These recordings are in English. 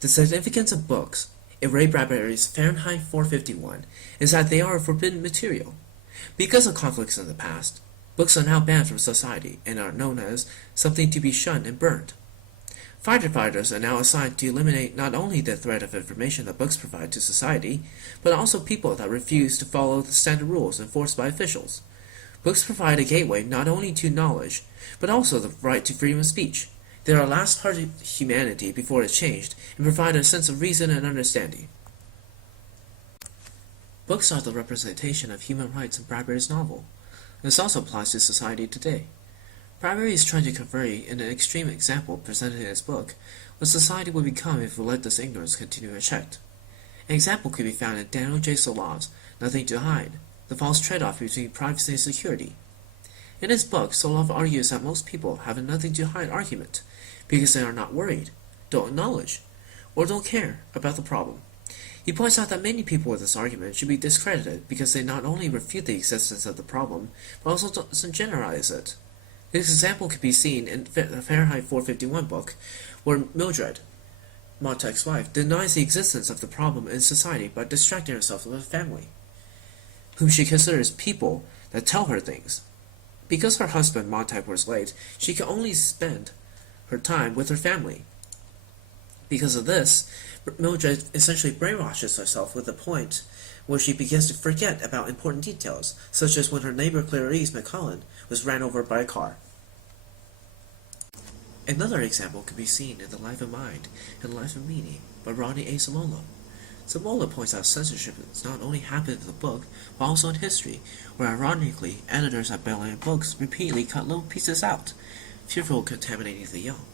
The significance of books in Ray Bradbury's Fahrenheit 451 is that they are forbidden material. Because of conflicts in the past, books are now banned from society and are known as something to be shunned and burned. Firefighters are now assigned to eliminate not only the threat of information that books provide to society, but also people that refuse to follow the standard rules enforced by officials. Books provide a gateway not only to knowledge, but also the right to freedom of speech. They are the last part of humanity before it changed, and provide a sense of reason and understanding. Books are the representation of human rights in Bradbury's novel. This also applies to society today. Bradbury is trying to convey in an extreme example presented in his book what society would become if relentless ignorance continued unchecked. An example could be found in Daniel J. Solov's Nothing to Hide, the false trade-off between privacy and security. In his book, Solov argues that most people have a nothing to hide argument because they are not worried, don't acknowledge, or don't care about the problem. He points out that many people with this argument should be discredited because they not only refute the existence of the problem, but also don't generalize it. This example could be seen in the Fahrenheit 451 book, where Mildred, Montague's wife, denies the existence of the problem in society by distracting herself with her family, whom she considers people that tell her things. Because her husband, Montague, was late, she could only spend her time with her family. Because of this, Mildred essentially brainwashes herself with the point where she begins to forget about important details, such as when her neighbor Clarice McCullen was ran over by a car. Another example could be seen in The Life of Mind and Life of Meaning by Rodney A. Zamolo. Zamolo points out censorship has not only happened in the book, but also in history, where ironically, editors at Bell Books repeatedly cut little pieces out, fearful of contaminating the young.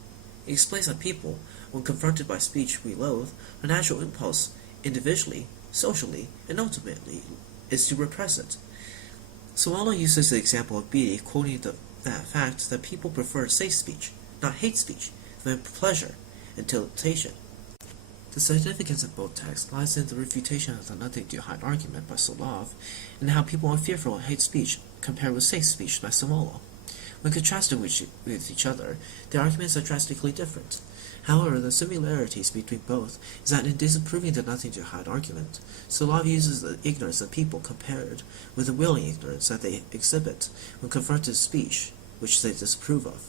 He explains that people, when confronted by speech we loathe, our natural impulse, individually, socially, and ultimately, is to repress it. Zamolo uses the example of Beatty quoting that fact that people prefer safe speech, not hate speech, than pleasure and temptation. The significance of both texts lies in the refutation of the nothing to hide argument by Solov, and how people are fearful of hate speech compared with safe speech by Zamolo. When contrasted with each other, the arguments are drastically different. However, the similarities between both is that in disapproving the nothing to hide argument, Solov uses the ignorance of people compared with the willing ignorance that they exhibit when confronted with speech which they disapprove of.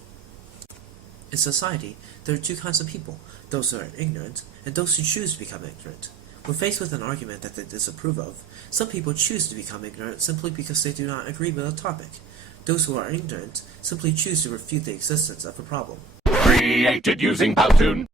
In society, there are two kinds of people, those who are ignorant and those who choose to become ignorant. When faced with an argument that they disapprove of, some people choose to become ignorant simply because they do not agree with a topic. Those who are ignorant simply choose to refute the existence of a problem. Created using Powtoon.